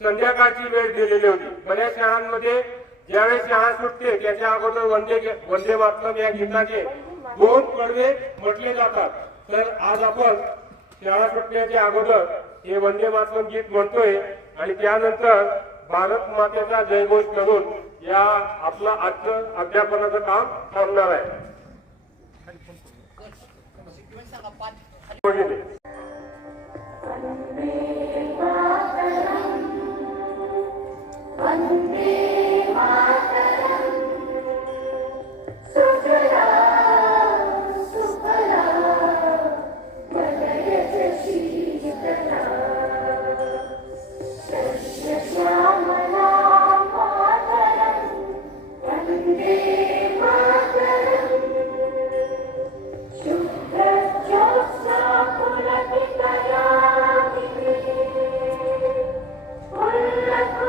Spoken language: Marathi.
संध्याकाळची वेळ दिलेली होती. बऱ्याच शाळांमध्ये ज्यावेळेस शाळा सुटते त्याच्या अगोदर वंदे वंदे मातरम या गीताचे दोन कडवे म्हटले जातात. तर आज आपण शाळा सुटण्याच्या अगोदर हे वंदे मातरम गीत म्हणतोय आणि त्यानंतर भारत मातेचा जयघोष करून या आपलं आजचं अध्यापनाचं काम थांबणार आहे. 嗯